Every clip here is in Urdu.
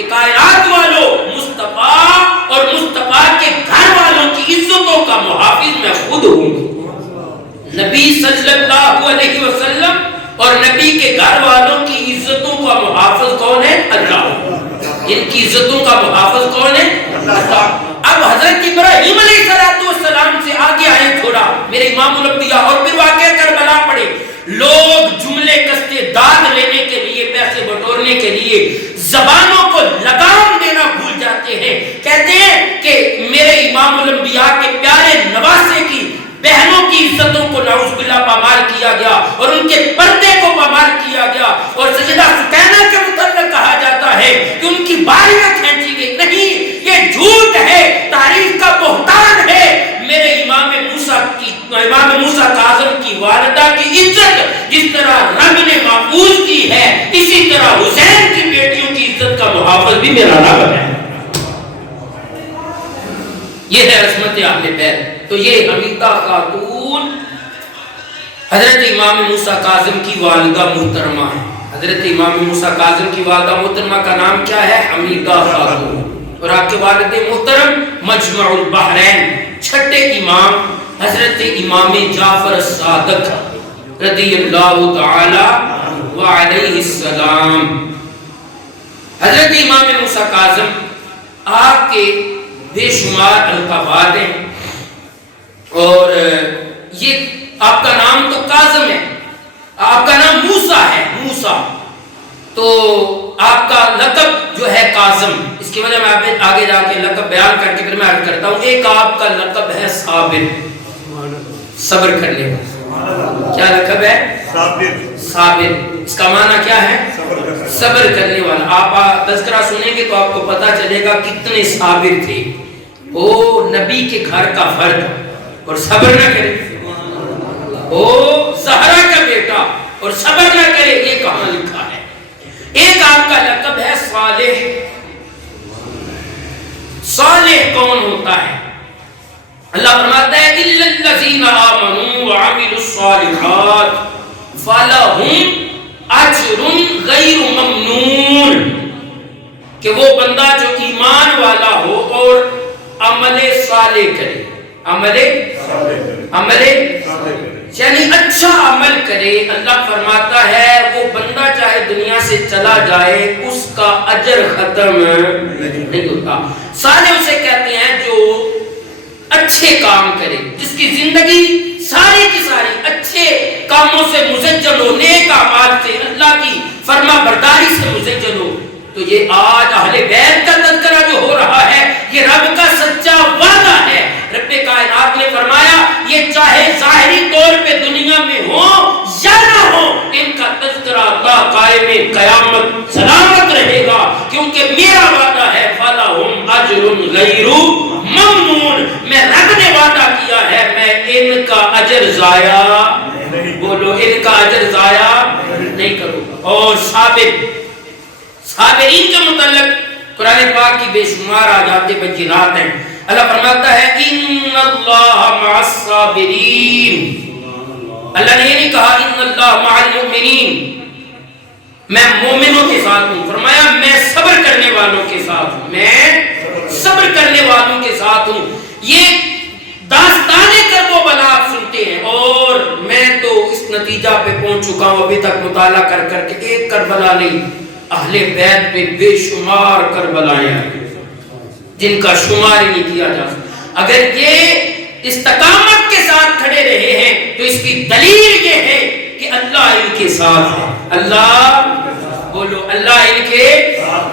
کہ کائنات والوں مصطفیٰ اور مصطفیٰ کے گھر والوں کی عزتوں کا محافظ میں خود ہوں. نبی صلی اللہ علیہ وسلم اور نبی کے گھر والوں کی عزتوں کا محافظ کون ہے؟ اللہ. ان کی عزتوں کا محافظ کون ہے؟ اللہ. اب حضرت ابراہیم علیہ السلام سے آگے آئے تھوڑا میرے امام الانبیاء اور پھر واقعہ کربلا پڑے. لوگ جملے کستے داد لینے کے لیے پیسے بٹورنے کے لیے زبانوں کو لگام دینا بھول جاتے ہیں. کہتے ہیں کہ میرے امام الانبیاء کے پیارے نواسے کی بہنوں کی عزتوں کو نعوذ باللہ پامال کیا گیا اور ان کے پردے کو پامال کیا گیا. اور سیدہ سکینہ کے متعلق کہا جاتا ہے کہ ان کی بالیاں کھینچی گئی. نہیں، یہ جھوٹ ہے، تاریخ کا بہتان ہے. میرے امام موسیٰ کاظم کی والدہ کی عزت جس طرح رب نے محفوظ کی ہے، اسی طرح حسین کی بیٹیوں کی عزت کا محافظ بھی میرا رب ہے. یہ ہے عصمت اہل بیت. تو یہ حمیدہ خاتون حضرت امام موسیٰ کاظم کی والدہ محترمہ ہے. حضرت امام موسیٰ کاظم کی والدہ محترمہ کا نام کیا ہے؟ حمیدہ خاتون. اور آپ کے والد محترم مجمع البحرین چھٹے امام حضرت امام جعفر الصادق رضی اللہ تعالی وعلیہ السلام. حضرت امام موسیٰ کاظم آپ کے بے شمار القابات ہیں اور یہ آپ کا نام تو کاظم ہے، آپ کا نام موسیٰ ہے، موسیٰ. تو آپ کا لقب جو ہے کاظم، اس کی وجہ میں آپ آگے جا کے لقب بیان کر کے پھر میں عرض کرتا ہوں. ایک آپ کا لقب ہے صابر، صبر کرنے والا. کیا لقب ہے؟ صابر. اس کا معنی کیا ہے؟ صبر کرنے والا. آپ تذکرہ سنیں گے تو آپ کو پتا چلے گا کتنے صابر تھے. وہ نبی کے گھر کا فرد اور صبر نہ کرے، وہ زہرا کا بیٹا اور صبر نہ کرے، یہ کہاں لکھا ہے؟ ایک آپ کا لقب ہے صالح. صالح کون ہوتا ہے؟ اللہ فرماتا ہے اِلَّا الَّذِينَ آمَنُوا وَعَمِلُوا الصَّالِحَاتِ فَلَهُمْ أَجْرٌ غَيْرُ مَمْنُونٍ. کہ وہ بندہ جو ایمان والا ہو اور عمل صالح کرے، عمل یعنی اچھا عمل کرے. اللہ فرماتا ہے وہ بندہ چاہے دنیا سے چلا جائے اس کا اجر ختم نہیں ہوتا. صالح اسے کہتے ہیں جو اچھے کام کرے، جس کی زندگی ساری کی ساری اچھے کاموں سے مزجل ہو، نیک اعمال سے، اللہ کی فرما برداری سے مزجل ہو. تو یہ آج اہل بیت کا تذکرہ جو ہو رہا ہے یہ رب کا سچا وعدہ ہے. رب کائنات نے فرمایا یہ چاہے ظاہری طور پہ دنیا میں ہو یا نہ ہو، ان کا تذکرہ تا قائم قیامت سلامت رہے گا، کیونکہ میرا وعدہ ہے فَلَهُمْ أَجْرٌ غَيْرُ مَمْنُونٍ. میں رب نے وعدہ کیا ہے میں ان کا اجر ضائع، بولو ان کا اجر ضائع نہیں کروں گا. اور صابرین کے متعلق قرآن پاک کی بے شمار آیات بینات ہیں. اللہ فرماتا ہے ان اللہ مع الصابرین. اللہ نے یہ نہیں کہا ان اللہ مع المؤمنین، میں مومنوں کے ساتھ ہوں. فرمایا میں صبر کرنے والوں کے ساتھ ہوں، میں صبر کرنے والوں کے ساتھ ہوں. یہ داستان کرب و بلا آپ سنتے ہیں اور میں تو اس نتیجہ پہ پہنچ چکا ہوں ابھی تک مطالعہ کر کر کے ایک کربلا نہیں، اہل بیت پہ بے شمار کربلائیں جن کا شمار ہی نہیں کیا جا سکتا. اگر یہ استقامت کے ساتھ کھڑے رہے ہیں تو اس کی دلیل یہ ہے کہ اللہ ان کے ساتھ ہے. اللہ بولو اللہ ان کے.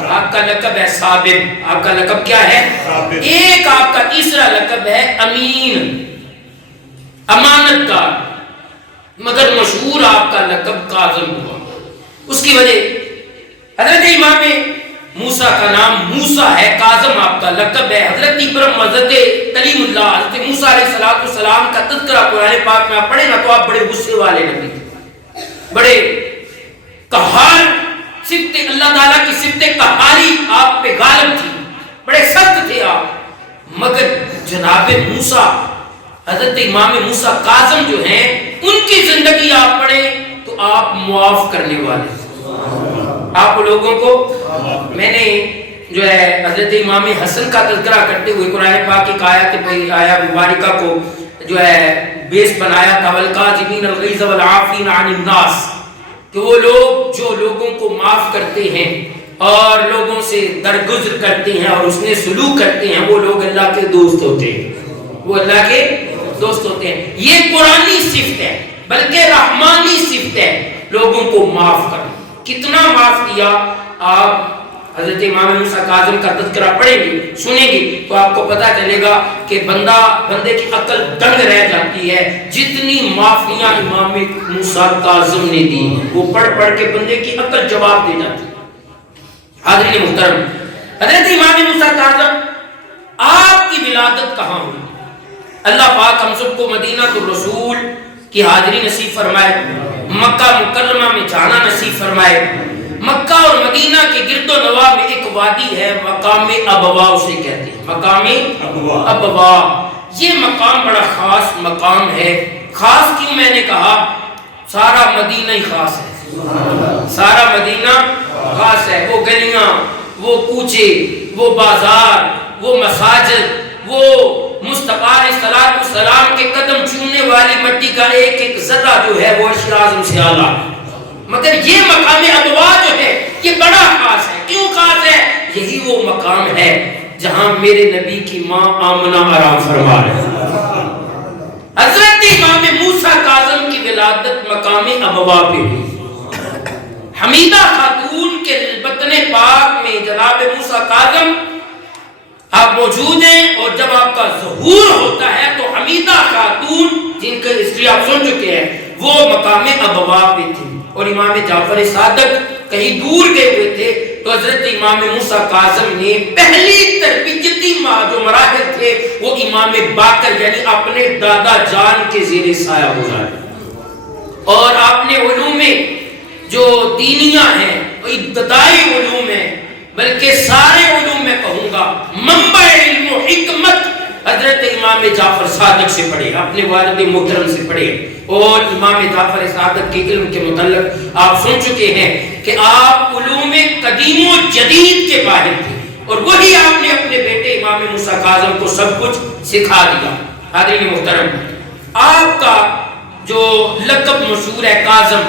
آپ کا لقب ہے صابر. آپ کا لقب کیا ہے؟ ایک آپ کا تیسرا لقب ہے امین، امانت دار. مگر مشہور آپ کا لقب کاظم ہوا. اس کی وجہ حضرت امام موسیٰ کا نام موسیٰ ہے، کاظم آپ کا لقب ہے. حضرت ابراہیم حضرت کلیم اللہ حضرت موسیٰ علیہ السلام کا تذکرہ قرآن پاک میں آپ پڑھیں نا تو آپ بڑے غصے والے نبی تھے، بڑے قہار، صفت اللہ تعالیٰ کی صفت قہاری آپ پہ غالب تھی، بڑے سخت تھے آپ. مگر جناب موسیٰ حضرت امام موسیٰ کاظم جو ہیں ان کی زندگی آپ پڑھیں تو آپ معاف کرنے والے. آپ لوگوں کو میں نے جو ہے حضرت امام حسن کا تذکرہ کرتے ہوئے قرآن پاک کی آیات مبارکہ کو جو ہے بیس بنایا تھا، والکاظمین الغیظ والعافین عن الناس، کہ وہ لوگ جو لوگوں کو معاف کرتے ہیں اور لوگوں سے درگزر کرتے ہیں اور اس نے سلوک کرتے ہیں، وہ لوگ اللہ کے دوست ہوتے ہیں، وہ اللہ کے دوست ہوتے ہیں۔ یہ قرآنی صفت ہے، بلکہ رحمانی صفت ہے، لوگوں کو معاف کرنا۔ کتنا معاف کیا؟ آپ حضرت امام موسیٰ کاظم کا تذکرہ پڑھیں گے، سنیں گے تو آپ کو پتہ چلے گا کہ بندے کی عقل دنگ رہ جاتی ہے جتنی معافیاں امام موسیٰ کاظم نے دی ہیں، وہ پڑھ کے بندے کی عقل جواب دے جاتی ہے۔ حاضرین محترم، حضرت امام موسیٰ کاظم آپ کی ولادت کہاں ہوئی؟ اللہ پاک ہم سب کو مدینہ الرسول کی حاضری نصیب فرمائے، مکہ مکرمہ میں جانا نصیب فرمائے۔ مکہ اور مدینہ کے گرد و نواح میں ایک وادی ہے، مقام ابوا اسے کہتے ہیں، مقام ابوا۔ یہ مقام بڑا خاص مقام ہے۔ خاص کیوں میں نے کہا؟ سارا مدینہ ہی خاص ہے، سارا مدینہ خاص ہے۔ وہ گلیاں، وہ کوچے، وہ بازار، وہ مساجد، وہ مصطفیٰ علیہ السلام کے قدم چومنے والی مٹی کا ایک ایک ذرہ جو ہے وہ عرش اعظم سے اعلیٰ، مگر یہ مقام ابوا جو ہے یہ بڑا خاص ہے۔ کیوں خاص ہے؟ یہی وہ مقام ہے جہاں میرے نبی کی ماں آمنہ آرام فرما رہے ہیں۔ حضرت امام موسیٰ کاظم کی ولادت مقام ابوا پہ ہوئی۔ حمیدہ خاتون کے بطن پاک میں جناب موسیٰ کاظم آپ موجود ہیں، اور جب آپ کا ظہور ہوتا ہے تو حمیدہ خاتون جن کا ہسٹری آپ سن چکے ہیں وہ مقام ابوا پہ تھی، اور امام جعفر صادق کہیں دور گئے ہوئے تھے، تو حضرت امام موسیٰ کاظم نے پہلی تربیتی جو مراحل تھے وہ امام باقر یعنی اپنے دادا جان کے زیر سایہ گزارے، اور آپ نے علوم جو دینیاں ہیں، ابتدائی علوم ہیں، بلکہ سارے علوم میں کہوں گا منبع علم و حکمت حضرت امام جعفر صادق سے پڑھے، اپنے والد محترم سے پڑھے۔ اور امام جعفر صادق کے علم کے متعلق آپ سن چکے ہیں کہ آپ علوم قدیم و جدید کے ماہر تھے، اور وہی آپ نے اپنے بیٹے امام موسیٰ کاظم کو سب کچھ سکھا دیا۔ حاضرین محترم، آپ کا جو لقب مشہور ہے کاظم،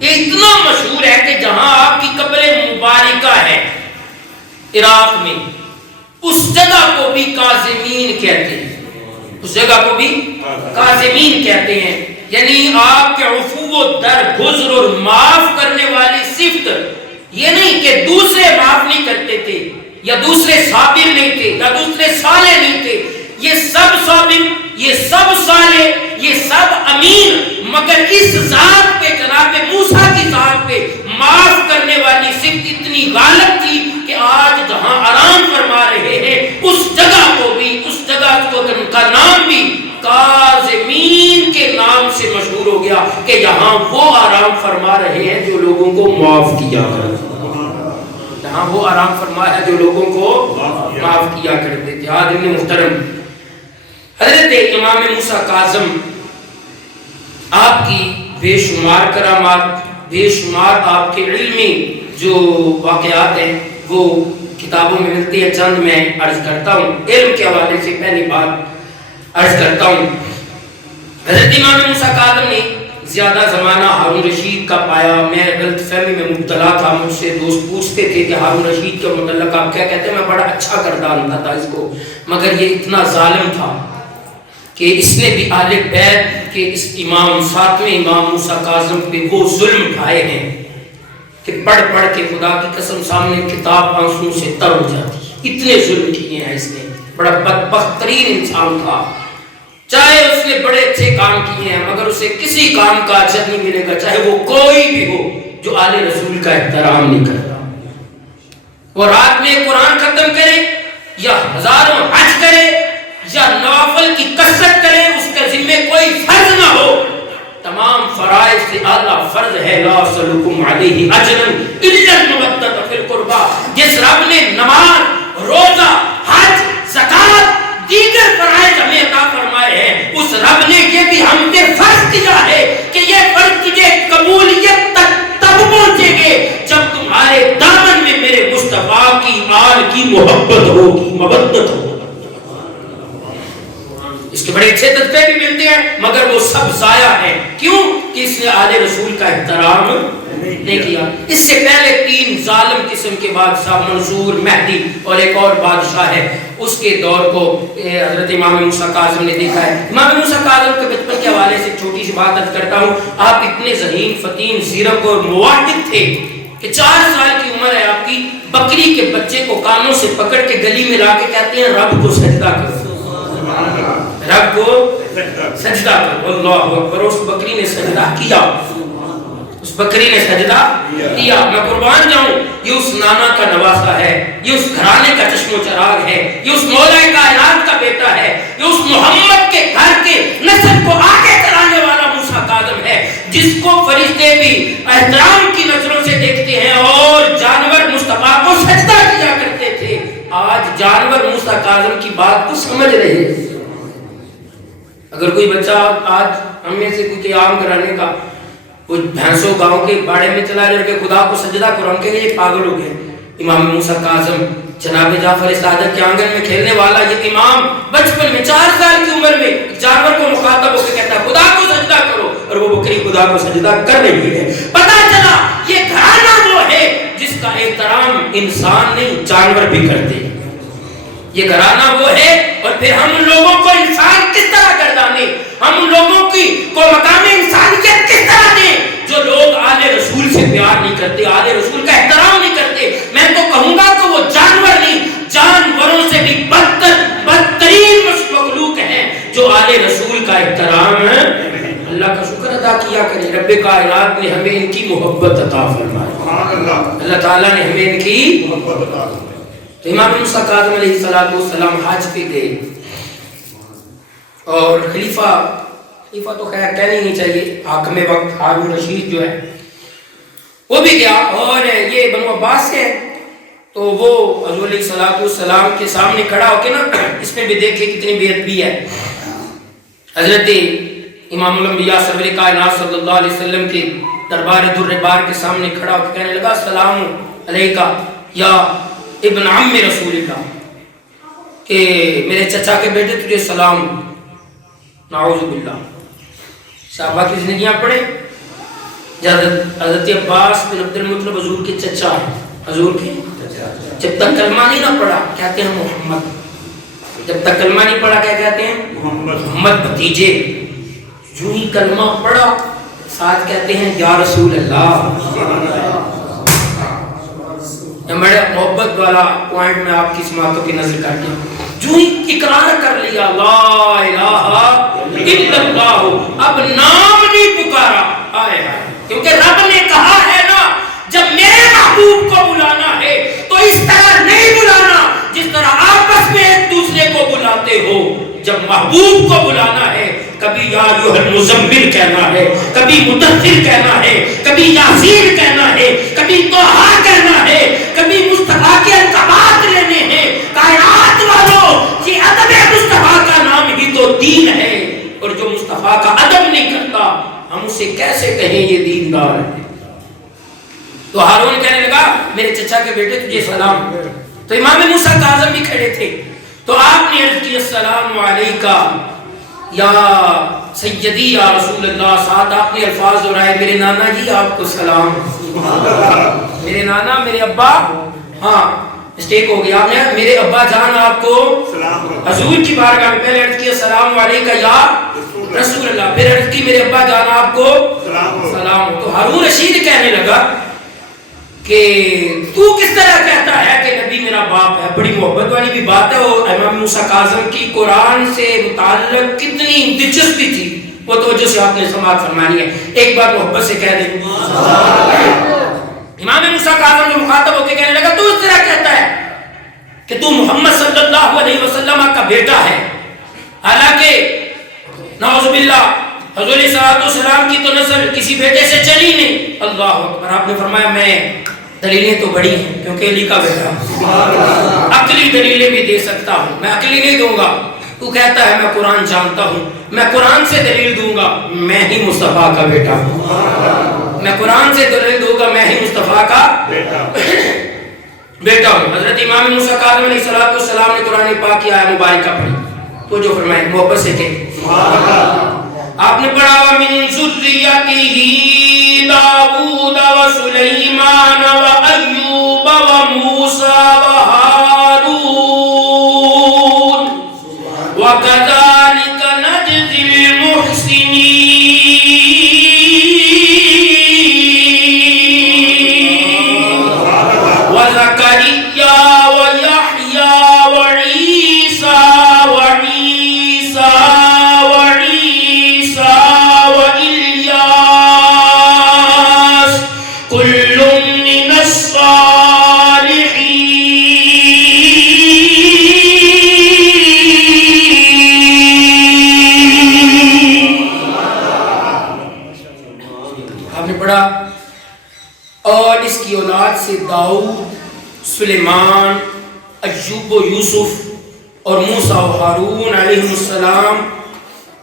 یہ اتنا مشہور ہے کہ جہاں آپ کی قبر مبارکہ ہے عراق میں، اس جگہ کو بھی کاظمین کہتے ہیں، اس جگہ کو بھی کاظمین کہتے ہیں، یعنی آپ کے عفو و درگزر اور معاف کرنے والی صفت یہ نہیں کہ دوسرے معاف نہیں کرتے تھے یا دوسرے صابر نہیں تھے یا دوسرے صالح نہیں تھے، یہ سب صابر، یہ سب صالح، یہ سب امین، مگر اس ذات پہ جناب موسیٰ کی ذات پہ معاف کرنے والی صفت اتنی غالب تھی کہ آج جہاں آرام فرما رہے ہیں اس جگہ کو بھی، اس جگہ کا نام بھی کاظمین کے نام سے مشہور ہو گیا کہ یہاں وہ آرام فرما رہے ہیں جو لوگوں کو معاف کیا کرتے تھے، جہاں وہ آرام فرما ہے جو لوگوں کو معاف کیا کرتے تھے۔ حاضرین محترم، حضرت امام موسیٰ کاظم آپ کی بے شمار کرامات، بے شمار آپ کے علمی جو واقعات ہیں وہ کتابوں میں ملتی ہے، چند میں عرض کرتا ہوں۔ علم کے حوالے سے پہلی بات عرض کرتا ہوں، حضرت امام موسیٰ کاظم نے زیادہ زمانہ ہارون رشید کا پایا۔ میں غلط فہمی میں مبتلا تھا، مجھ سے دوست پوچھتے تھے کہ ہارون رشید کے متعلق آپ کیا کہتے ہیں، میں بڑا اچھا کردار تھا اس کو، مگر یہ اتنا ظالم تھا کہ اس نے بھی اہل بیت کے اس امام ساتویں امام موسیٰ کاظم پہ وہ ظلم اٹھائے ہیں کہ پڑھ پڑھ کے خدا کی قسم سامنے کتاب آنسوں سے تر ہو جاتی، اتنے ظلم کیے ہیں اس نے۔ بڑا بدبخت ترین انسان تھا، چاہے اس نے بڑے اچھے کام کیے ہیں مگر اسے کسی کام کا اجر نہیں ملے گا، چاہے وہ کوئی بھی ہو جو آل رسول کا احترام نہیں کرتا۔ وہ رات میں قرآن ختم کرے یا ہزاروں حج کرے یا نوافل کی کثرت کرے، اس کے ذمہ کوئی فرض نہ ہو، تمام فرائض سے اعلیٰ فرض ہے لا اسألکم علیہ اجرا الا المودۃ فی القربى۔ جس رب نے نماز، روزہ، حج، زکوٰۃ، دیگر فرائض ہمیں عطا فرمائے ہیں، اس رب نے یہ بھی ہم پہ فرض کیا ہے کہ یہ فرض تجھے قبولیت تک تب پہنچیں گے جب تمہارے دامن میں میرے مصطفیٰ کی آل کی محبت ہوگی، مودت ہوگی۔ اس کے بڑے اچھے تذکرے بھی ملتے ہیں مگر وہ سب ضائع ہیں۔ کیوں؟ کہ اس نے آل رسول کا احترام نہیں کیا۔ اس سے پہلے 3 ظالم قسم کے بادشاہ، منصور، مہدی اور ایک اور بادشاہ ہے، اس کے دور کو حضرت امام موسیٰ کاظم نے دیکھا ہے۔ امام موسیٰ کاظم کے بچپن کے حوالے سے چھوٹی سی بات عرض کرتا ہوں۔ آپ اتنے ذہین، فطین، زیرک اور مواحد تھے کہ 4 سال کی عمر ہے آپ کی، بکری کے بچے کو کانوں سے پکڑ کے گلی میں لا کے کہتے ہیں رب کو سجدہ کرو، رب کو سجدہ کرو۔ اللہ اکبر۔ اس بکری نے سجدہ کیا، اس بکری نے سجدہ کیا۔ میں قربان جاؤں، یہ اس نانا کا نواسا ہے، یہ اس گھرانے کا چشم و چراغ ہے، یہ اس مولا کائنات کا بیٹا ہے، یہ اس محمد کے گھر کے نسل کو آگے چلانے والا موسیٰ کاظم ہے، جس کو فرشتے بھی احترام کی نظروں سے دیکھتے ہیں اور جانور مصطفیٰ کو سجدہ کیا کرتے تھے۔ آج جانور موسیٰ کاظم کی بات کو سمجھ رہے ہیں۔ اگر کوئی بچہ آج ہم میں سے کوئی قیام کرانے کا، وہ بھینسوں گاؤں کے باڑے میں چلا جا کے خدا کو سجدہ کرو، ہم کہیں گے یہ پاگل ہو گئے۔ امام موسیٰ کاظم جناب جعفر صادق کے آنگن میں کھیلنے والا یہ امام بچپن میں 4 سال کی عمر میں جانور کو مخاطب ہو کے کہتا ہے خدا کو سجدہ کرو، اور وہ بکری خدا کو سجدہ کر رہی ہے۔ پتہ چلا یہ گھرانہ وہ ہے جس کا احترام انسان نہیں جانور بھی کرتے ہیں۔ یہ گھرانہ وہ ہے، اور پھر ہم لوگوں کو انسان کس طرح گردانے، ہم لوگوں کی کو مقام انسانیت کس طرح دیں جو لوگ آل رسول سے پیار نہیں کرتے، آل رسول کا احترام نہیں کرتے۔ میں تو کہوں گا کہ وہ جانور نہیں، جانوروں سے بھی بدترین مخلوق ہیں جو آل رسول کا احترام ہے۔ اللہ کا شکر ادا کیا کریں، رب کائنات نے ہمیں ان کی محبت عطا فرمائی، اللہ تعالیٰ نے ہمیں ان کی محبت عطا فرمائی۔ تو امام موسیٰ کاظم علیہ السلام حج پہ گئے، اور خلیفہ تو خیر کہنا ہی نہیں چاہیے، حاکم وقت ہارون رشید جو ہے وہ بھی گیا، اور یہ بنو عباس ہے تو وہ حضور علیہ السلام کے سامنے کھڑا ہو کے نا، اس میں بھی دیکھیں کتنی بے ادبی ہے۔ حضرت امام الانبیاء سرور کائنات صلی اللہ علیہ وسلم کے دربار در بار کے سامنے کھڑا ہو کے کہنے لگا السلام علیکہ یا ابن عم رسول اللہ، کہ میرے چچا کے بیٹے تجھے سلام۔ نعوذ باللہ۔ صحابہ کی زندگیاں پڑھیں، حضرت عباس بن عبد المطلب حضور کے چچا ہیں، حضور کے جب تک کلمہ نہیں نہ پڑھا کہتے ہیں محمد، جب تک کلمہ نہیں پڑھا کیا کہتے ہیں محمد بھتیجے، جو ہی کلمہ پڑھا ساتھ کہتے ہیں یا رسول اللہ۔ بڑے محبت والا پوائنٹ میں آپ کی سماعتوں کی نظر کر دیا، جو ہی اقرار کر لیا لا الہ الا اللہ، اب نام نہیں پکارا، آئے کیونکہ رب نے کہا ہے نا جب میرے محبوب کو بلانا ہے تو اس طرح نہیں بلانا جس طرح آپس میں ایک دوسرے کو بلاتے ہو۔ جب محبوب کو بلانا ہے کبھی یا ایھا المزمل کہنا ہے، کبھی مدثر کہنا ہے، کبھی یاسین کہنا ہے، کبھی طٰہٰ کہنا ہے، کبھی مصطفیٰ کے القابات لینے ہیں۔ کائنات والوں، یہ ادب مصطفیٰ کا نام ہی تو دین ہے، اور جو مصطفیٰ کا ادب نہیں کرتا ہم اسے کیسے کہیں یہ دیندار ہے۔ تو ہارون کہنے لگا میرے چچا کے بیٹے تجھے سلام۔ تو امام موسیٰ کاظم بھی کھڑے تھے، تو آپ نے عرض کی السلام علیکہ یا سیدی یا رسول اللہ، ساتھ آپ نے الفاظ دہرائے میرے نانا جی آپ کو سلام، میرے نانا میرے ابا، ہاں مسٹیک ہو گیا، آپ نے میرے ابا جان آپ کو حضور کی بارگاہ میں پہلے عرض کی السلام علیکہ یا رسول اللہ، پھر عرض کی میرے ابا جان آپ کو سلام۔ تو ہارون رشید کہنے لگا کہ تو کس طرح کہتا ہے کہ نبی میرا باپ ہے؟ بڑی محبت والی بھی بات ہے، اور امام موسیٰ کاظم کی قرآن سے متعلق کتنی دلچسپی تھی وہ توجہ سے آپ نے سماعت فرمانی ہے، ایک بار محبت سے کہہ دیں۔ امام موسیٰ کاظم جو مخاطب ہو کے کہنے لگا تو اس طرح کہتا ہے کہ تو محمد صلی اللہ علیہ وسلم کا بیٹا ہے، حالانکہ نعوذ باللہ حضور صلی اللہ علیہ وسلم کی تو نسل کسی بیٹے سے چلی نہیں۔ اللہ اکبر۔ آپ نے فرمایا میں دلیلیں تو بڑی ہیں کیونکہ علی کا بیٹا، عقلی دلیلیں بھی دے سکتا ہوں، میں عقلی نہیں دوں گا۔ تو کہتا ہے میں قرآن جانتا ہوں، میں قرآن سے دلیل دوں گا، میں ہی مصطفیٰ کا بیٹا ہوں، میں قرآن سے دلیل دوں گا، میں ہی مصطفیٰ کا بیٹا۔ بیٹا ہوں. حضرت امام موسیٰ کاظم علیہ السلام نے قرآن پاک کی آیت مبارکہ پڑھی تو جو فرمائے محبت سے کہ آپ نے پڑھا وَمِن ذُرِّيَّتِهِ داؤد وسليمان وأيوب وموسى وهارون وكذلك نجزي المحسنين وزكريا ويحيى وعيسى وإلياس كل من الصالحين. آپ نے پڑھا اور اس کی اولاد سے داؤد، سلیمان، ایوب و یوسف اور موسیٰ و ہارون علیہ السلام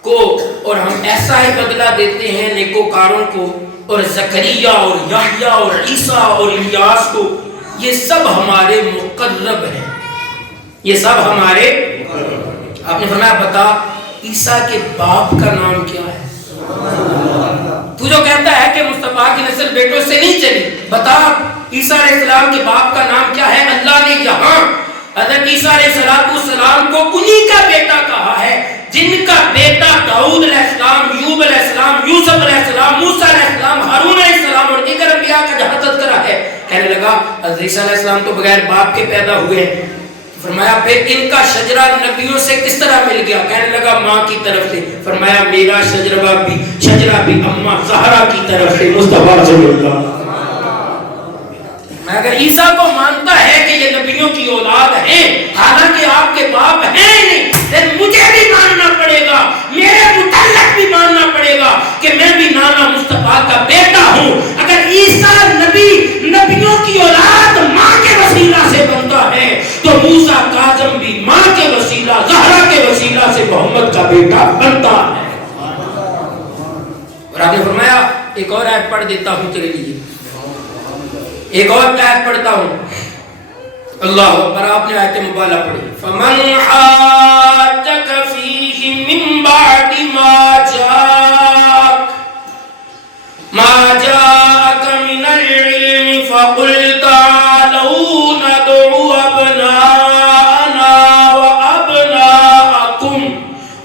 کو، اور ہم ایسا ہی بدلہ دیتے ہیں نیکوکاروں کو، اور زکریا اور یحییٰ اور عیسیٰ اور الیاس کو. یہ سب ہمارے مقرب ہیں، یہ سب ہمارے. آپ نے فرمایا بتا عیسیٰ کے باپ کا نام کیا ہے؟ تو جو کہتا ہے کہ مصطفیٰ کی نسل بیٹوں سے نہیں چلی، بتا عیسیٰ علیہ السلام کے باپ کا نام کیا ہے؟ اللہ نے یہاں حضرت عیسیٰ علیہ السلام کو انہی کا بیٹا کہا ہے جن کا بیٹا داؤد علیہ السلام، یوب علیہ السلام، یوسف علیہ السلام، موسیٰ علیہ السلام، ہارون علیہ السلام اور دیگر انبیاء کا جہاں تذکرہ ہے. کہنے لگا حضرت عیسیٰ علیہ السلام تو بغیر باپ کے پیدا ہوئے. فرمایا پھر ان کا شجرہ نبیوں سے کس طرح مل گیا؟ کہنے لگا ماں کی طرف سے. فرمایا میرا شجرہ بھی اماں زہرا کی طرف سے مصطفیٰ صلی اللہ. اگر عیسیٰ کو مانتا ہے کہ یہ نبیوں کی اولاد ہیں حالانکہ آپ کے باپ ہیں نہیں، پھر مجھے بھی ماننا پڑے گا، میرے متعلق بھی ماننا پڑے گا کہ میں بھی نانا مصطفیٰ کا بیٹا ہوں. اگر عیسیٰ نبیوں کی اولاد ماں کے وسیلہ سے بنتا ہے تو موسیٰ کاظم بھی ماں کے وسیلہ، زہرا کے وسیلہ سے محمد کا بیٹا بنتا ہے. اور آپ نے فرمایا ایک اور آیت پڑھ دیتا ہوں تیرے لیے، ایک اور آیت پڑھتا ہوں. اللہ اکبر. آپ نے آیت مبالہ پڑھی فَمَنْ حَاجَّكَ فِيهِ مِنْ بَعْدِ مَا جَاءَكَ مِنَ الْعِلْمِ فَقُلْ تَعَالَوْا نَدْعُ أَبْنَاءَنَا وَأَبْنَاءَكُمْ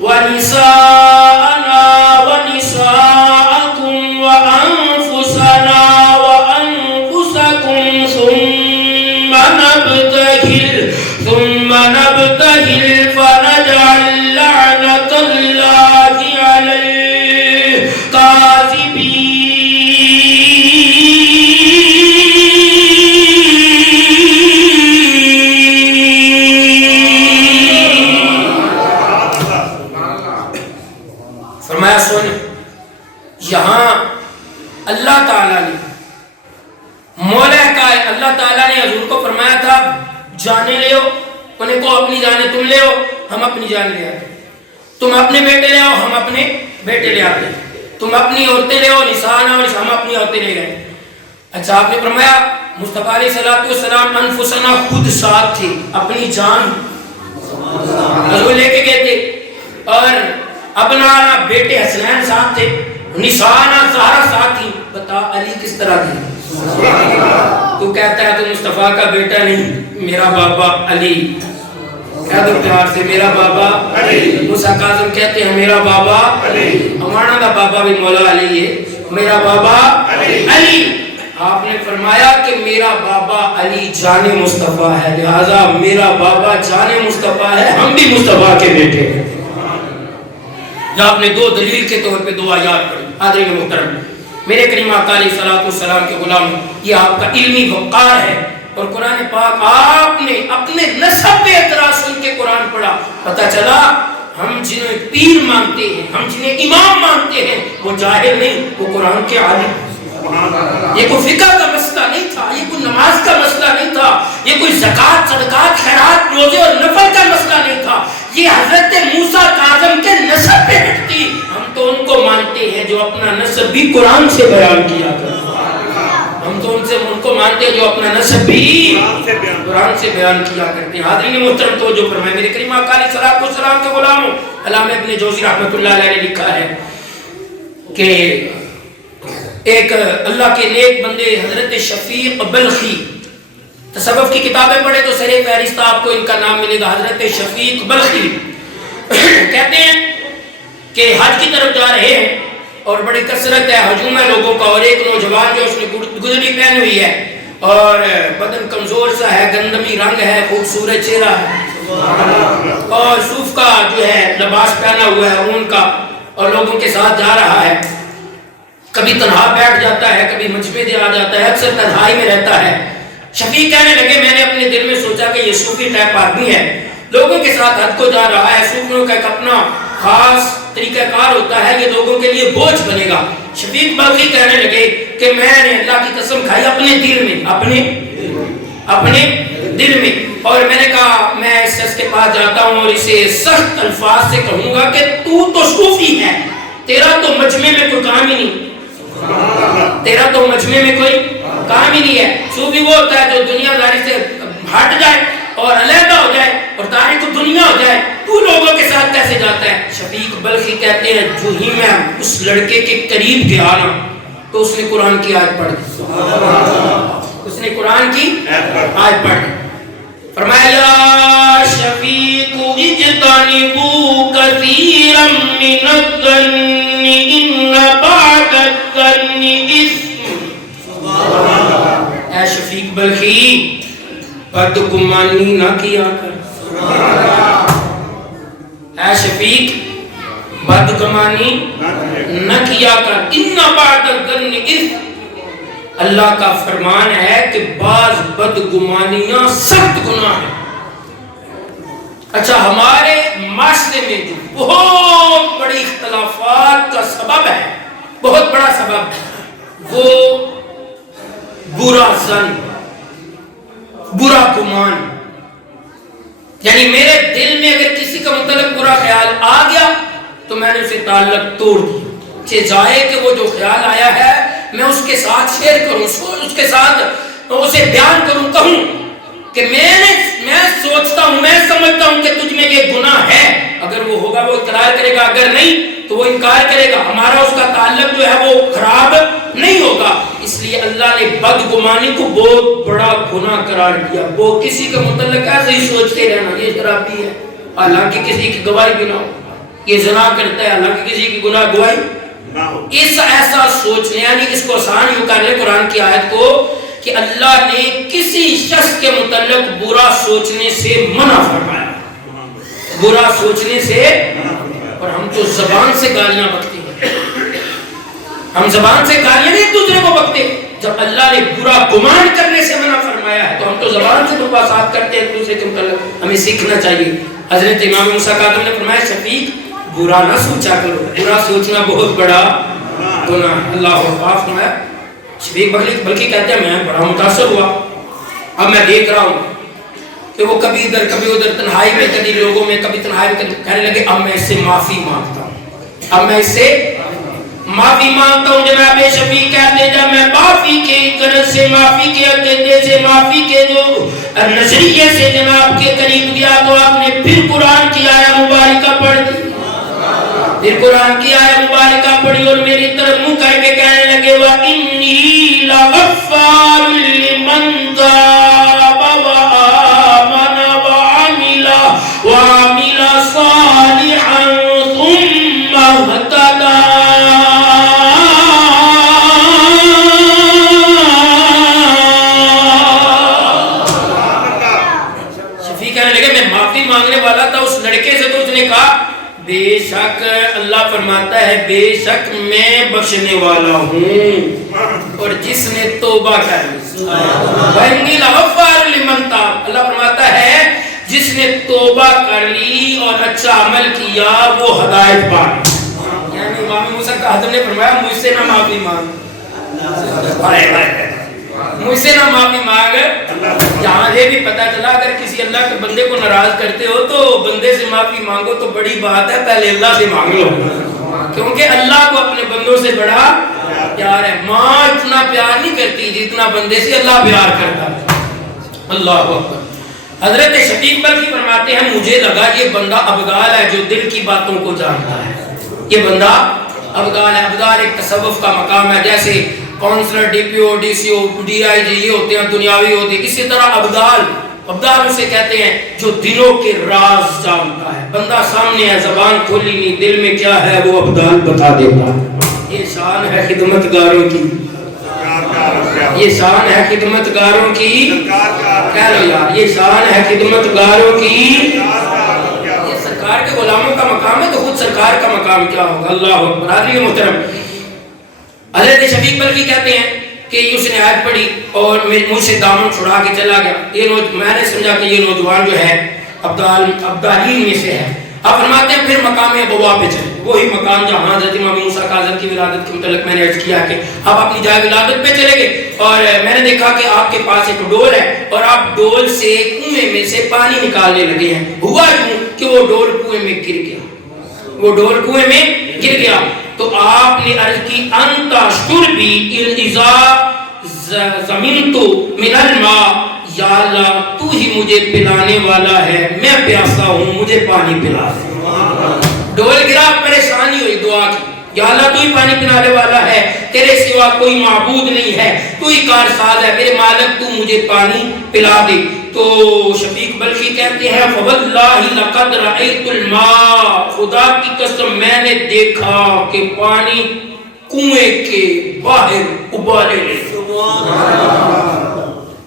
وَنِسَاءَنَا وَنِسَاءَكُمْ وَأَنفُسَنَا ثم نبتهل فنجعل لعنة الله على الكاذبين. فرمایا سن، یہاں اللہ تعالیٰ نے مولا کا اللہ تعالیٰ نے حضور کو فرمایا تھا جانے لے ہو، انہیں کو اپنی جانیں تم لے ہو، ہم اپنی جان لے آتے. تم اپنے بیٹے لے آؤ، ہم اپنے بیٹے لے آتے. تم اپنی عورتیں لے آؤ، نساءنا اور ہم اپنی عورتیں لے گئے. اچھا آپ نے فرمایا مصطفیٰ علیہ السلام انفسنا خود ساتھ تھے، اپنی جان حضور لے کے گئے تھے، اور ابنانا بیٹے حسنین ساتھ تھے، نساءنا زہرا ساتھ تھی. بتا علی کس طرح تھی؟ تو کہتا ہے تو مصطفیٰ کا بیٹا نہیں، میرا بابا علی. کہہ دو پیار سے میرا بابا علی. موسیٰ کاظم کہتے ہیں میرا بابا علی. ہمارا دا بابا بھی مولا علی ہے، میرا بابا علی. آپ نے فرمایا کہ میرا بابا علی جان مصطفیٰ ہے، لہذا میرا بابا جان مصطفیٰ ہے، ہم بھی مصطفیٰ کے بیٹے ہیں. جہاں آپ نے دو دلیل کے طور پہ دو آیات پڑھی. حاضرین محترم، میرے کریم آقا علیہ السلام کے غلام، یہ آپ کا علمی وقار ہے. اور قرآن پاک آپ نے اپنے نسب پہ اعتراض سن کے قرآن پڑھا، پتہ چلا ہم جنہیں پیر مانتے ہیں، ہم جنہیں امام مانتے ہیں، وہ جاہل نہیں، وہ قرآن کے عالم. یہ کوئی فقہ کا مسئلہ نہیں تھا، یہ کوئی نماز کا مسئلہ نہیں تھا، یہ کوئی زکوٰۃ، صدقات، خیرات، روزے اور نفل کا مسئلہ نہیں تھا. یہ حضرت موسیٰ کاظم کے نسب پہ ہٹتی. ہم تو ان کو مانتے ہیں جو اپنا نسب بھی قرآن سے بیان کیا کرتا. ہم ہم تو ان کو مانتے ہیں جو اپنا نسب بھی قرآن سے بیان کیا کرتے ہیں. حاضرین محترم توجہ فرمائیں. میرے کریم آقا علیہ الصلوۃ والسلام کے غلاموں, علامہ ابن جوزی رحمۃ اللہ علیہ نے لکھا ہے کہ ایک اللہ کے نیک بندے حضرت شفیق بلخی, تصوف کی کتابیں پڑھے تو سر فہرست آپ کو ان کا نام ملے گا, حضرت شفیق بلخی کہتے ہیں کہ حج کی طرف جا رہے ہیں اور بڑی کثرت ہے, ہجوم ہے لوگوں کا, اور ایک نوجوان جو اس نے گدڑی پہنی ہوئی ہے اور بدن کمزور سا ہے, گندمی رنگ ہے, خوبصورت چہرہ ہے اور صوف کا جو ہے لباس پہنا ہوا ہے اون کا, اور لوگوں کے ساتھ جا رہا ہے. کبھی تنہا بیٹھ جاتا ہے, کبھی مجمع دے آ جاتا ہے, اکثر تنہائی میں رہتا ہے. شفیق کہنے لگے میں نے اپنے دل میں سوچا کہ یہ صوفی ٹائپ آدمی ہے, لوگوں کے ساتھ حج کو جا رہا ہے, صوفیوں کا ایک اپنا خاص طریقہ کار ہوتا ہے, یہ لوگوں کے لیے بوجھ بنے گا. شفیق بلخی کہنے لگے کہ میں نے اللہ کی قسم کھائی اپنے دل میں, اپنے دل میں, اور میں نے کہا میں اس شخص کے پاس جاتا ہوں اور اسے سخت الفاظ سے کہوں گا کہ تو صوفی ہے, تیرا تو مجمع میں کوئی کام ہی نہیں, تیرا تو مجمع میں کوئی کام ہی نہیں ہے. صوفی وہ ہوتا ہے جو دنیا داری سے ہٹ جائے اور علیحدہ ہو جائے اور تاریخ دنیا ہو جائے, تو لوگوں کے ساتھ کیسے جاتا ہے. شفیق بلخی کہتے ہیں جو ہی میں اس لڑکے کے قریب گیا نا تو اس نے قرآن کی آیت پڑھ دی, اس نے قرآن کی آیت پڑھ دی. فرمایا یا شفیق اجتنبوا کثیرا من الظن ان بعض الظن اثم. اے شفیق بلخی بدگمانی نہ کیا کر, اے شفیق بدگمانی نہ کیا کر. ان بعض الظن اثم, اللہ کا فرمان ہے کہ بعض بدگمانیاں سخت گناہ ہیں. اچھا, ہمارے معاشرے میں جو بہت بڑی اختلافات کا سبب ہے, بہت بڑا سبب ہے, وہ برا ظن, برا گمان. یعنی میرے دل میں اگر کسی کا متعلق برا خیال آ گیا تو میں نے اسے تعلق توڑ دیا, چاہے کہ وہ جو خیال آیا ہے میں اس کے ساتھ شیئر کروں, اس کے ساتھ اسے بیان کروں, کہوں کہ میں سوچتا ہوں, میں سمجھتا ہوں کہ تجھ میں یہ گناہ ہے. اگر وہ ہوگا وہ اقرار کرے گا, اگر نہیں تو وہ انکار کرے گا, ہمارا اس کا تعلق جو ہے وہ خراب نہیں ہوگا. اس لیے اللہ نے بدگمانی کو بہت بڑا گناہ قرار دیا. وہ کسی کے متعلق ایسے ہی سوچتے رہنا یہ شرابی ہے حالانکہ کسی کی گواہی بھی نہ ہو, یہ زنا کرتا ہے حالانکہ کسی کی گناہ گواہی. اس ایسا سوچنے, یعنی اس کو آسان یوں کر لیں قرآن کی آیت کو کہ اللہ نے کسی شخص کے متعلق برا سوچنے سے منع فرمایا, برا سوچنے سے. اور ہم تو زبان سے گالیاں بکتے ہیں, ہم زبان سے گالیاں نہیں ایک دوسرے کو بکتے. جب اللہ نے برا گمان کرنے سے منع فرمایا ہے تو ہم تو زبان سے مباحثات کرتے ہیں ایک دوسرے کے متعلق. ہمیں سیکھنا چاہیے. حضرت امام موسیٰ کاظم نے فرمایا شفیق برا نہ سوچا کرو, برا سوچنا بہت بڑا گناہ. اللہ اکبر. فرمایا شفیق بلخی کہتے ہیں میں بڑا متاثر ہوا. اب میں دیکھ رہا ہوں کہ وہ کبھی ادھر کبھی ادھر, تنہائی میں کبھی لوگوں میں, کبھی تنہائی میں کہنے لگے اب میں اس سے معافی مانگتا ہوں, اب میں اس سے معافی مانگتا ہوں. جناب شفیق کہتے ہیں جب میں معافی کے غرض سے, معافی کے عقیدے سے, معافی کے جو نظریے سے جناب کے قریب گیا تو آپ نے پھر قرآن کی آیت مبارکہ پڑھ دی, پھر قرآن کی آیت مبارکہ پڑھی اور میری طرف منہ کر کے کہنے لگے وَإِنِّي لَغَفَّارٌ لِمَنْ تَابَ وَآمَنَ وَعَمِلَ صَالِحًا ثُمَّ اهْتَدَىٰ. شفیق کہنے لگے میں معافی مانگنے والا تھا اس لڑکے سے, تو اس نے کہا بے شک اللہ فرماتا ہے بے شک میں بخشنے والا ہوں اور جس نے توبہ کر لی. وَإِنِّي لَغَفَّارٌ لِمَنْ تَابَ, اللہ فرماتا ہے جس نے توبہ کر لی اور اچھا عمل کیا وہ ہدایت پا گیا. یعنی امام موسیٰ کاظم نے فرمایا مجھ سے نہ معافی مانگ, مجھ سے نہ معافی مانگ. یہاں یہ بھی پتا چلا اگر کسی اللہ کے بندے کو ناراض کرتے ہو تو بندے سے معافی مانگو تو بڑی بات ہے, پہلے اللہ سے مانگ لو, کیونکہ اللہ کو اپنے بندوں سے بڑا پیار ہے. ماں اتنا پیار نہیں کرتی جتنا بندے سے اللہ پیار کرتا ہے. اللہ اکبر. حضرت شفیق بلخی فرماتے ہیں مجھے لگا یہ بندہ ابدال ہے جو دل کی باتوں کو جانتا ہے. یہ بندہ ابدال ہے. ابدال ایک تصوف کا مقام ہے. جیسے councillor, D P O, D C O, D I G یہ ہوتے ہیں دنیاوی ہوتے ہیں, اسی طرح ابدال اسے کہتے ہیں جو دلوں کے راز جانتا ہے. بندہ سامنے ہے, زبان کھولی نہیں, دل میں کیا ہے وہ ابدال بتا دیتا ہے. یہ شان ہے خدمتگاروں کی, یہ شان ہے خدمتگاروں کی. کہہ لو یار, یہ شان ہے خدمتگاروں کی. یہ سرکار کے غلاموں کا مقام ہے تو خود سرکار کا مقام کیا ہوگا. اللہ اکبر. حاضرین محترم, حضرت شفیق بلخی کہتے ہیں کہ اس نے آیت پڑھی اور مجھ سے دامن چھڑا کے چلا گیا. میں نے سمجھا کہ یہ نوجوان جو ہے ابدالین میں سے ہے. اب فرماتے ہیں پھر مقام ابوا پہ چلے, وہی مقام جہاں حضرت امام موسیٰ کاظم کی ولادت کے متعلق میں نے عرض کیا کہ آپ اپنی جائے ولادت پہ چلے گئے اور میں نے دیکھا کہ آپ کے پاس ایک ڈول ہے اور آپ ڈول سے کنویں میں سے پانی نکالنے لگے ہیں. ہوا یوں کہ وہ ڈول کنویں میں گر گیا, وہ ڈول کنویں میں گر گیا. تو آپ نے عرض کی انتا شربی اذا زمنت من الماء, یا اللہ تو ہی مجھے پلانے والا ہے, میں پیاسا ہوں, مجھے پانی پلا دے. ڈول گرا, پریشانی ہوئی, دعا کی یا اللہ تو ہی پانی پلانے والا ہے, تیرے سوا کوئی معبود نہیں ہے, تو ہی کارساز ہے, میرے مالک تو مجھے پانی پلا دے. تو شفیق بلخی کہتے ہیں فواللہ لقد رأیت الماء, خدا کی قسم میں نے دیکھا کہ پانی کنویں کے باہر ابالے لے.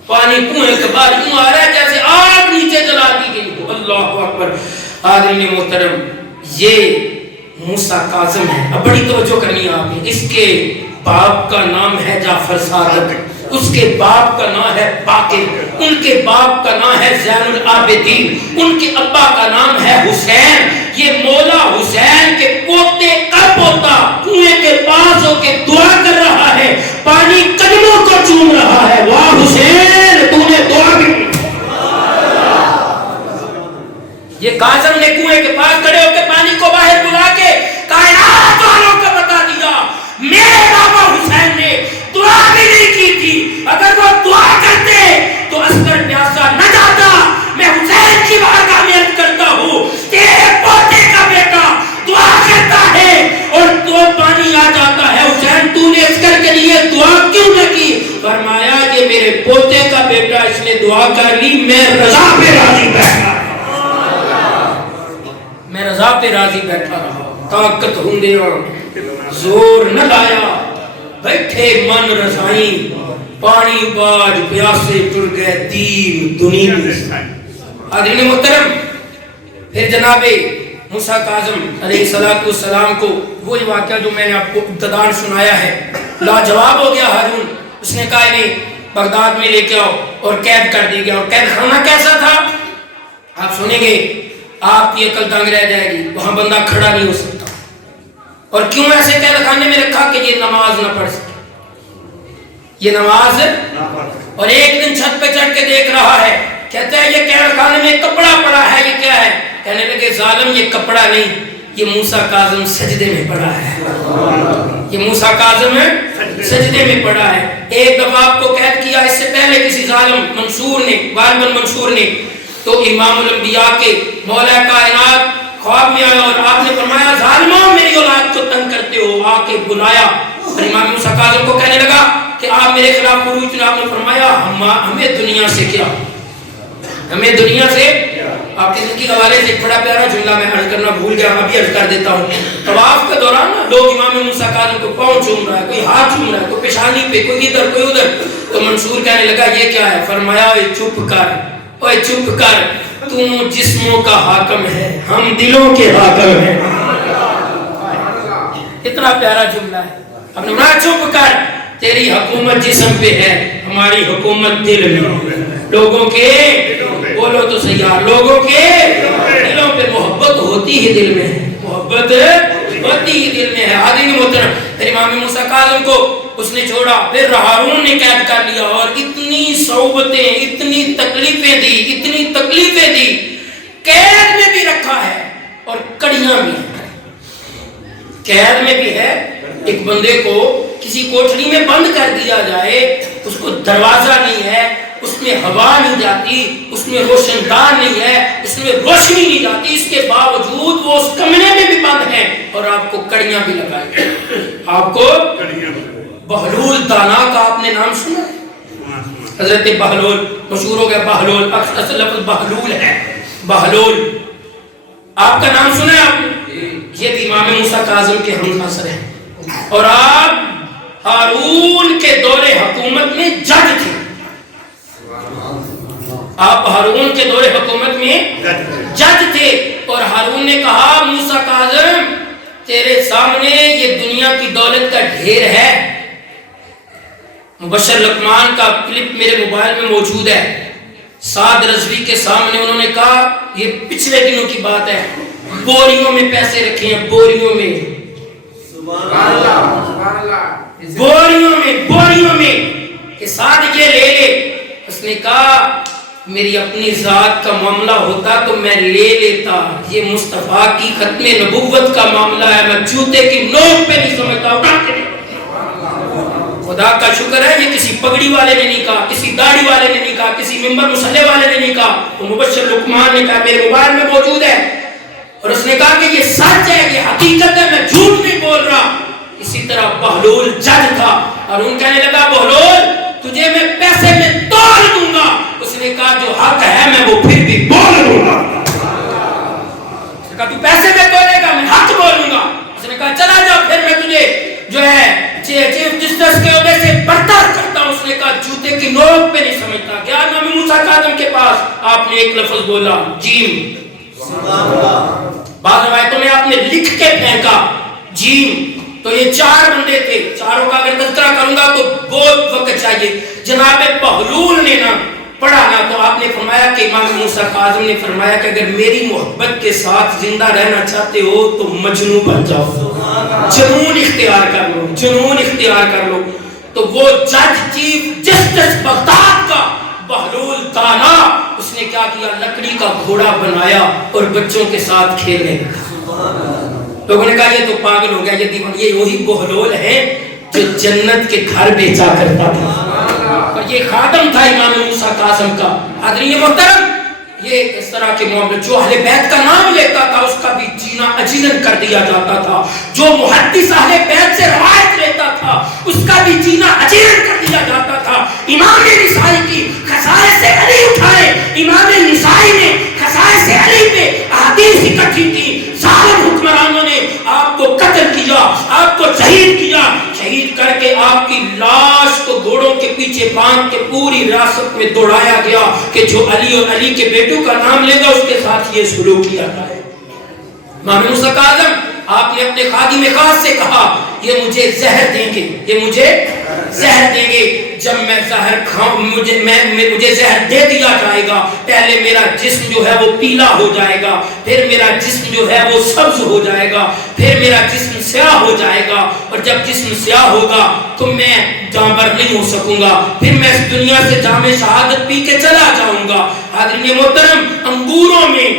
پانی کنویں کے باہر یوں آ رہا ہے جیسے آگ نیچے جلا دی گئی ہو. اللہ اکبر. حاضرین محترم, یہ موسیٰ کاظم ہے. اب بڑی توجہ کرنی ہے آپ نے. اس کے باپ کا نام ہے جعفر صادق, اس کے باپ کا نام ہے باقر, ان کے باپ کا نام ہے زین العابدین, ان کے ابا کا نام ہے حسین. یہ مولا حسین کے پوتے کا پوتا کنویں کے پاس ہو کے دعا کر رہا ہے, پانی قدموں کو چوم رہا ہے. واہ حسین, تو نے دعا کی. یہ کاظم نے کنویں کے پاس کھڑے ہو کے پانی کو باہر بلا کے کائنات والوں کو بتا دیا میرے بابا حسین نے دعا بھی نہیں کی تھی, اگر وہ دعا کرتے تو عسکر پیاسا نہ جاتا. میں حسین کی بارگاہ میں عرض کرتا ہوں, تیرے پوتے کا بیٹا دعا کرتا ہے اور تو پانی آ جاتا ہے. حسین تو نے عسکر کے لیے دعا کیوں نہ کی؟ فرمایا یہ میرے پوتے کا بیٹا, اس نے دعا کر لی, میں رضا پہ راضی بیٹھا, میں رضا پہ راضی بیٹھا رہا. طاقت ہندے اور زور نہ لایا, بیٹھے من رضائی, پانی باج پیاسے ٹر گئے دین دنیا میں. حاضرین محترم, پھر جناب موسیٰ کاظم علیہ السلام کو وہی واقعہ جو میں نے آپ کو ابتداءً سنایا ہے لاجواب ہو گیا. ہارون اس نے کہا نہیں بغداد میں لے کے آؤ اور قید کر دی گیا. اور قید خانہ کیسا تھا آپ سنیں گے, آپ کی عقل دنگ رہ جائے گی. وہاں بندہ کھڑا نہیں ہو سکتا. اور کیوں ایسے قید خانے میں رکھا کہ یہ نماز نہ پڑھ سکے, یہ نماز. اور ایک دن چھت پہ چڑھ کے دیکھ رہا ہے, کہتا ہے یہ قید خانے میں کپڑا پڑا ہے, یہ کیا ہے؟ کہنے لگے ظالم یہ کپڑا نہیں, یہ موسیٰ کاظم سجدے میں پڑا ہے, یہ موسیٰ کاظم سجدے میں پڑا ہے. ایک دفعہ آپ کو قید کیا اس سے پہلے کسی ظالم منصور نے, غالباً منصور نے, تو امام الانبیاء کے مولا کائنات خواب میں آیا اور آپ نے فرمایا ظالموں میری اولاد کو تنگ کرتے ہو, آ کے بلایا. اور امام موسیٰ کاظم کو کہنے لگا کہ آپ میرے خلاف خروج نے. آپ نے فرمایا ہمیں دنیا سے کیا, ہمیں دنیا سے. آپ کی زندگی کے حوالے سے ایک بڑا پیارا جملہ میں عرض کرنا بھول گیا, ابھی عرض کر دیتا ہوں. طواف کے دوران لوگ امام موسیٰ کاظم کو پاؤں چوم رہا ہے, کوئی ہاتھ چوم رہا ہے, کوئی پیشانی پہ, کوئی ادھر کوئی ادھر. تو منصور کہنے لگا یہ کیا ہے؟ فرمایا اوے چپ کر, اوے چپ کر, تو جسموں کا حاکم ہے, ہم دلوں کے حاکم ہیں. اتنا پیارا جملہ ہے. اب نے کہا چپ کر, تیری حکومت جسم پہ ہے, ہماری حکومت دل میں. لوگوں کے بولو تو صحیح, لوگوں کے دلوں پہ محبت ہوتی ہی دل میں ہے, محبت ہوتی ہی دل میں ہے. حاضرین محترم, پھر امام موسیٰ کاظم کو اس نے چھوڑا, پھر ہارون نے قید کر لیا اور اتنی صعوبتیں, اتنی تکلیفیں دی, اتنی تکلیفیں دی. قید میں بھی رکھا ہے اور کڑیاں بھی ہیں. قید میں بھی ہے, ایک بندے کو کسی کوٹری میں بند کر دیا جائے، اس کو دروازہ نہیں ہے، اس میں ہوا نہیں جاتی، اس میں روشن دان نہیں ہے، اس میں روشنی نہیں جاتی، اس کے باوجود وہ اس کمرے میں بھی بند ہے اور آپ کو کڑیاں بھی لگائی ہیں۔ آپ کو بہلول دانا کا آپ نے نام سنا ہے؟ حضرت بہلول مشہور ہو گیا، بہلول اصل لفظ بہلول ہے، بہلول آپ کا نام سنا ہے آپ نے؟ یہ بھی امام موسیٰ کاظم کے ہم نسل ہیں اور آپ ہارون کے دور حکومت میں جج تھے۔ آپ ہارون کے دور حکومت میں جج تھے اور ہارون نے کہا موسیٰ کاظم تیرے سامنے یہ دنیا کی دولت کا ڈھیر ہے۔ مبشر لقمان کا کلپ میرے موبائل میں موجود ہے، سعد رضوی کے سامنے انہوں نے کہا، یہ پچھلے دنوں کی بات ہے، بوریوں میں پیسے رکھے ہیں، بوریوں میں، بوریوں میں کہ سعد یہ لے لے۔ اس نے کہا میری اپنی ذات کا معاملہ ہوتا تو میں لے لیتا، یہ مصطفیٰ کی ختم نبوت کا معاملہ ہے، میں جوتے کی نوک پہ نہیں سمجھتا ہوں۔ خدا کا شکر ہے یہ کسی پگڑی والے نے نہیں کہا، کسی داڑھی والے نے نہیں کہا، کسی ممبر مسلح والے نے نہیں کہا، وہ مبشر لقمان نے کہا، میرے موبائل میں موجود ہے۔ اور اس نے کہا کہ یہ سچ ہے، یہ حقیقت ہے، میں جھوٹ نہیں بول رہا۔ اسی طرح بہلول جج تھا اور ان کہنے لگا بہلول تجھے میں پیسے میں تول دوں گا۔ اس نے کہا جو حق ہے میں وہ پھر بھی بول دوں گا۔ اس نے کہا تو پیسے میں تولے گا، میں حق بولوں گا۔ اس نے کہا چلا جا پھر میں تجھے جو ہے چیف جسٹس کے عہدے سے برتر کرتا ہوں۔ اس نے کہا جوتے کی نوک پہ نہیں سمجھتا۔ گیا امام موسیٰ کاظم کے پاس، آپ نے ایک لفظ بولا جیم، بعض روایتوں میں آپ نے لکھ کے پھینکا جیم۔ تو یہ چار بندے تھے، چاروں کا اگر تذکرہ کروں گا تو بہت وقت چاہیے۔ جناب بہلول نے نہ پڑھا نا تو آپ نے فرمایا کہ امام موسیٰ کاظم نے فرمایا کہ اگر میری محبت کے ساتھ زندہ رہنا چاہتے ہو تو مجنون بن جاؤ، جنون اختیار کر لو، جنون اختیار کر لو۔ تو وہ جج چیف جسٹس بغداد کا بہلول دانا، اس نے کیا کیا، لکڑی کا گھوڑا بنایا اور بچوں کے ساتھ کھیلنے لگا۔ لوگوں نے کہا یہ تو پاگل ہو گیا، یہ وہی بہلول ہے جو جنت کے گھر بیچا کرتا تھا اور یہ خادم تھا امام موسیٰ کاظم کا۔ حضرین محترم یہ اس طرح کے معاملے، جو اہل بیت کا نام لیتا تھا اس کا بھی جینا اجیرن کر دیا جاتا تھا، جو محدث اہل بیت سے روایت لیتا تھا اس کا بھی جینا اجیرن کر دیا جاتا تھا۔ امام نسائی کی خصائص علی اٹھائے، امام نسائی نے خصائص علی پہ احادیث اکٹھی کی، ظالم حکمرانوں نے آپ کو قتل کیا، آپ کو شہید کیا، شہید کر کے آپ کی لاش کو گھوڑوں کے پیچھے باندھ کے پوری ریاست میں دوڑایا گیا کہ جو علی اور علی کے بیٹوں کا نام لے گا اس کے ساتھ یہ سلوک کیا جائے۔ امام موسیٰ کاظم آپ نے اپنے خادم خاص سے کہا یہ مجھے زہر دیں گے، یہ مجھے زہر دیں گے، جب میں زہر کھاؤں مجھے زہر دے دیا جائے گا، پہلے میرا جسم جو ہے وہ پیلا ہو جائے گا، پھر میرا جسم جو ہے وہ سبز ہو جائے گا، پھر میرا جسم سیاہ ہو جائے گا، اور جب جسم سیاہ ہوگا تو میں جانور نہیں ہو سکوں گا، پھر میں اس دنیا سے جام شہادت پی کے چلا جاؤں گا۔ حاضرین محترم انگوروں میں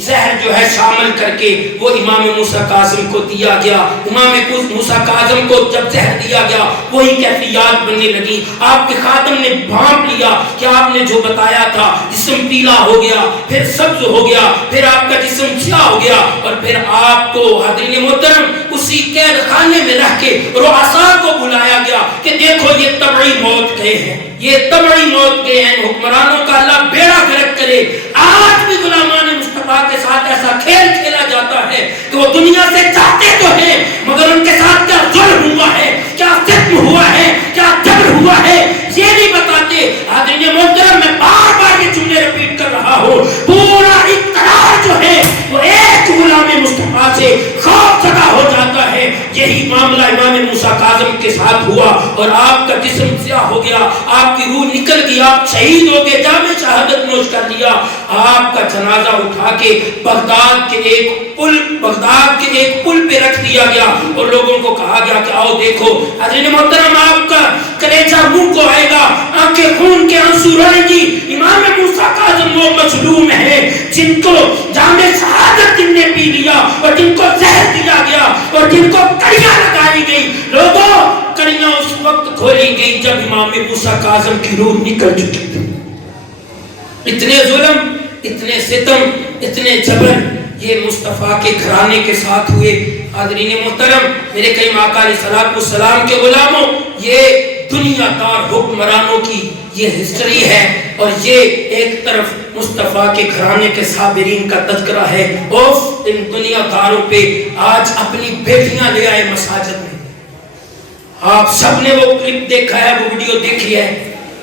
زہر جو ہے شامل کر کے وہ امام موسیٰ کاظم کو دیا گیا۔ امام موسیٰ کاظم کو جب زہر دیا گیا وہی کیفیات بننے لگی۔ آپ کے خادم نے بھانپ لیا کہ آپ نے جو بتایا تھا، جسم پیلا ہو گیا، پھر سبز ہو گیا، پھر آپ کا جسم سیاہ ہو گیا، اور پھر آپ کو حاضرین محترم اسی قید خانے میں رکھ کے رؤساء کو بلایا گیا کہ دیکھو یہ طبعی موت گئے ہیں، یہ طبعی موت گئے ہیں، حکمرانوں کا اللہ بیڑا غرق کرے۔ آج بھی غلامان مصطفیٰ کے ساتھ ایسا کھیل کھیلا جاتا ہے کہ وہ دنیا سے چاہتے تو ہیں مگر ان کے ساتھ کیا ظلم ہوا ہے، کیا ستم ہوا ہے، کیا جبر ہوا ہے یہ نہیں بتاتے۔ حاضرین محترم میں بار بار یہ جملے رپیٹ کر رہا ہوں، پورا اقتدار جو ہے وہ ایک غلام مصطفیٰ سے خوف زدہ ہو جاتا ہے۔ یہی معاملہ امام موسیٰ کاظم کے ساتھ ہوا اور آپ کا جسم سیاہ ہو گیا، آپ کی روح نکل گئی، آپ شہید ہو گئے، جام شہادت نوش کر لیا۔ آپ کا جنازہ اٹھا کے بغداد کے ایک پل پہ رکھ دیا گیا اور لوگوں کو کہا گیا کہ آؤ دیکھو۔ حضرین محترم آپ کا کلیجہ منہ کو آئے گا، آنکھیں خون کے آنسو رہیں گی۔ امام موسیٰ کاظم وہ مظلوم ہیں جن کو جام شہادت جن نے پی لیا اور جن کو زہر دیا گیا اور جن کو کڑیاں لگائی گئی۔ لوگوں کڑیاں کھولی گئی جب امام موسیٰ کاظم کی روح نکل چکی تھی. اتنے ظلم، اتنے ستم، اتنے جبر یہ مصطفیٰ کے گھرانے کے ساتھ ہوئے. حاضرین محترم، میرے کریم آقا علیہ السلام کے غلاموں، یہ دنیا دار حکمرانوں کی یہ ہسٹری ہے، اور یہ ایک طرف مصطفیٰ کے گھرانے کے صابرین کا تذکرہ ہے. اوف، ان دنیا داروں پہ آج اپنی بیٹیاں لے آئے مساجد میں. آپ سب نے وہ کلپ دیکھا ہے، وہ ویڈیو دیکھی ہے.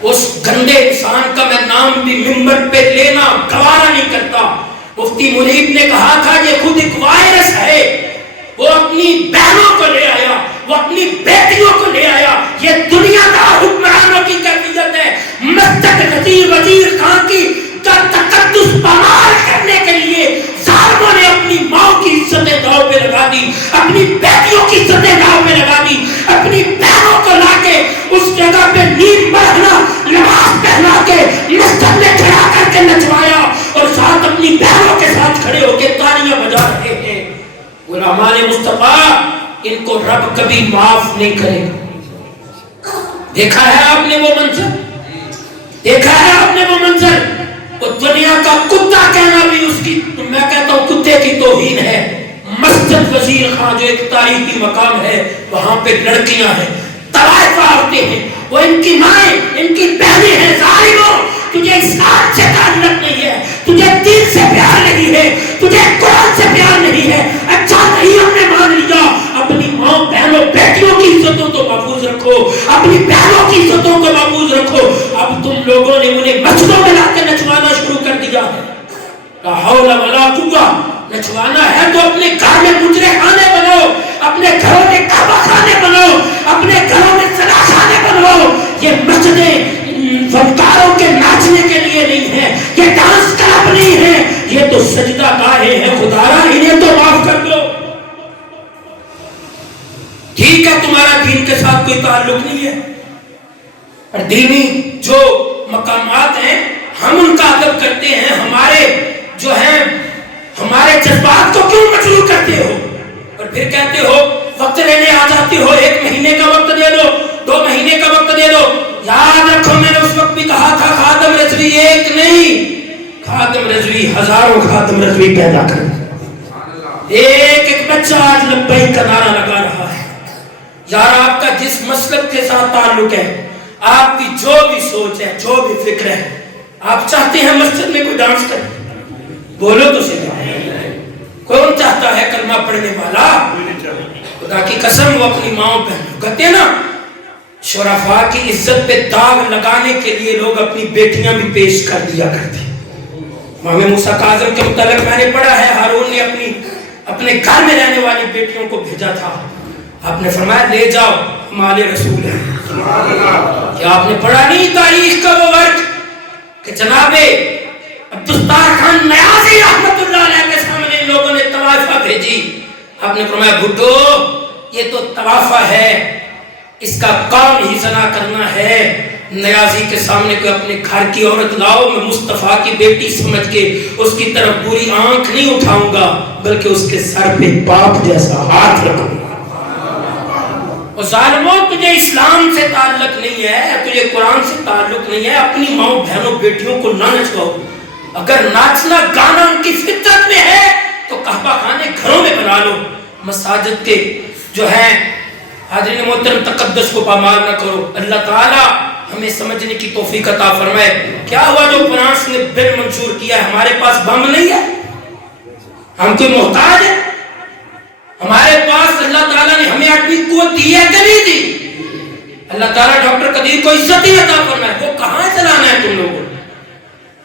اس گندے انسان کا میں نام بھی ممبر پہ لینا گوارا نہیں کرتا. مفتی منیب نے کہا تھا یہ خود ایک وائرس ہے. وہ اپنی بہنوں کو لے آیا، وہ اپنی بیٹیوں کو لے آیا. یہ دنیا دار حکمرانوں کی کیفیت ہے. مسجد وزیر خان کی کا تقدس پامال کرنے کے لیے ظالموں نے اپنی ماں کی عزتیں داؤ پہ لگا دی، اپنی بیٹیوں کی عزتیں داؤ پہ لگا دی، اپنی بہنوں کو لا کے اس جگہ پہ نیم پہنا، لباس پہنا کے مسجد میں کھڑا کر کے نچوایا، اور ساتھ اپنی بہنوں کے ساتھ کھڑے ہو کے تالیاں بجا رہے ہیں. غلامان مصطفیٰ، ان کو رب کبھی معاف نہیں کرے گا. دیکھا ہے آپ نے وہ منظر، دیکھا ہے آپ نے وہ منظر. وہ دنیا کا کتا کہنا بھی اس کی، میں کہتا ہوں کتے کی توہین ہے. مسجد وزیر خان جو ایک تاریخی مقام ہے، وہاں پہ لڑکیاں ہیں، طوائف عورتیں ہیں، وہ ان کی مائیں، ان کی بہنیں ہیں. ظالموں، تجھے اسلام سے تعلق نہیں ہے، تجھے دین سے پیار نہیں ہے، تجھے قرآن سے پیار نہیں ہے. اچھا نہیں ہم نے مان لیا. اپنی ماں، بہنوں، بیٹیوں کی عزتوں کو محفوظ رکھو، اپنی بہنوں کی عزتوں کو محفوظ رکھو. اب تم لوگوں نے انہیں مسجدوں میں لا کے نچوانا شروع کر دیا ہے. لا حول ولا قوت. نچوانا ہے تو اپنے گھر میں مجرے خانے بناؤ، اپنے گھروں میں کعبہ خانے بناؤ، اپنے گھروں میں صلاح خانے بناؤ. یہ مسجدیں فنکاروں کے ناچنے کے لیے نہیں ہیں، یہ ڈانس کلب نہیں ہے، یہ تو سجدہ گاہیں ہیں. خدایا انہیں تو معاف کر دو. ٹھیک ہے تمہارا دین کے ساتھ کوئی تعلق نہیں ہے، اور دینی جو مقامات ہیں ہم ان کا ادب کرتے ہیں. ہمارے جو ہیں ہمارے جذبات کو کیوں مجروح کرتے ہو، اور پھر کہتے ہو وقت لینے آ جاتے ہو. 1 مہینے کا وقت دے دو، 2 مہینے کا وقت دے دو. یاد رکھو میں نے اس وقت بھی کہا تھا خادم رضوی ایک نہیں، خادم رضوی ہزاروں خادم رضوی پیدا کر. ایک ایک بچہ آج لبیک کا نعرہ لگا رہا ہے. یار آپ کا جس مسلک کے ساتھ تعلق ہے، آپ کی جو بھی سوچ ہے، جو بھی فکر ہے، آپ چاہتے ہیں مسجد میں کوئی ڈانس کرے؟ بولو تو صحیح. کون چاہتا ہے کلمہ پڑھنے والا؟ خدا کی قسم وہ اپنی ماں بہنوں. کہتے ہیں نا شرفاء کی عزت پہ داغ لگانے کے لیے لوگ اپنی بیٹیاں بھی پیش کر دیا کرتے. امام موسیٰ کاظم کے متعلق میں نے پڑھا ہے، ہارون نے اپنے گھر میں رہنے والی بیٹیوں کو بھیجا تھا. آپ نے فرمایا لے جاؤ، ہمارے رسول ہیں. کیا آپ نے پڑھا نہیں تاریخ کا وہ ورق کہ جناب عبدالستار خان نیازی رحمت اللہ علیہ کے سامنے ان لوگوں نے طوائفہ بھیجی. آپ نے فرمایا بھٹو یہ تو طوائفہ ہے، اس کا کام ہی زنا کرنا ہے. نیازی کے سامنے کوئی اپنے گھر کی عورت لاؤ، میں مصطفیٰ کی بیٹی سمجھ کے اس کی طرف بری آنکھ نہیں اٹھاؤں گا، بلکہ اس کے سر پہ باپ جیسا ہاتھ رکھوں گا. اور ظالموں تجھے اسلام سے تعلق نہیں ہے، تجھے قرآن سے تعلق نہیں ہے، اپنی ماں بہنوں بیٹیوں کو نہ نچواؤ. اگر ناچنا گانا ان کی فطرت میں ہے تو کعبہ خانے گھروں میں بنا لو. مساجد کے جو ہیں حاضرین محترم تقدس کو پامال نہ کرو. اللہ تعالیٰ ہمیں سمجھنے کی توفیق عطا فرمائے. کیا ہوا جو فرانس نے بل منشور کیا ہے؟ ہمارے پاس بم نہیں ہے، ہم کوئی محتاج ہے؟ ہمارے پاس اللہ تعالیٰ نے ہمیں اپنی قوت دی ہے کہ نہیں دی؟ اللہ تعالیٰ ڈاکٹر قدیر کو عزت ہی عطا فرمائے. وہ کہاں چلانا ہے تم لوگوں؟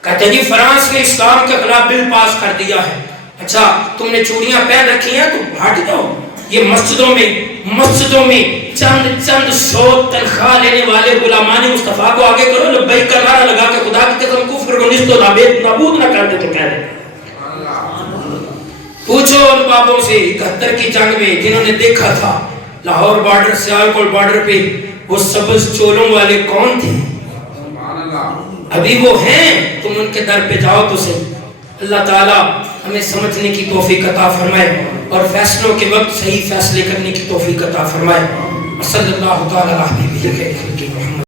کہتے جی فرانس نے اسلام کے خلاف بل پاس کر دیا ہے. اچھا تم نے چوڑیاں پہن رکھی ہیں تو بھاٹ جاؤ. یہ مسجدوں میں چند سو تنخواہ لینے والے غلامان مصطفیٰ کو آگے کرو، لبیک کا نعرہ لگا کے خدا کی قسم کفر کو نست و نابود نہ کر دے تو کہہ دے. پوچھو ان بابوں سے 71 کی جنگ میں جنہوں نے دیکھا تھا لاہور بارڈر، سیالکوٹ بارڈر پہ وہ سبز چولوں والے کون تھے؟ ابھی وہ ہیں. تم ان کے در پہ جاؤ تو صحیح. اللہ تعالیٰ ہمیں سمجھنے کی توفیق عطا فرمائے اور فیصلوں کے وقت صحیح فیصلے کرنے کی توفیق عطا فرمائے. وصلی اللہ تعالی علیہ وسلم.